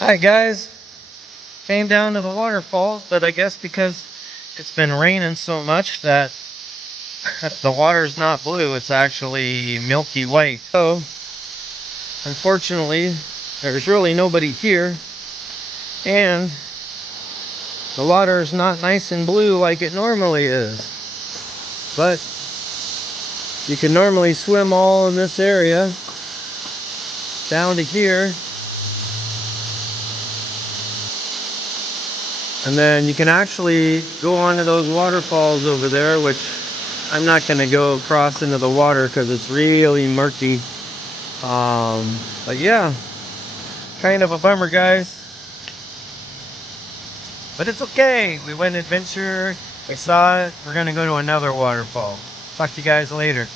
Hi guys, came down to the waterfalls, but I guess because it's been raining so much that the water's not blue, it's actually milky white. So, unfortunately, there's really nobody here, and the water is not nice and blue like it normally is. But you can normally swim all in this area down to here, and then you can actually go onto those waterfalls over there, which I'm not going to go across into the water because it's really murky. But yeah, kind of a bummer, guys. But it's okay. We went adventure. We saw it. We're going to go to another waterfall. Talk to you guys later.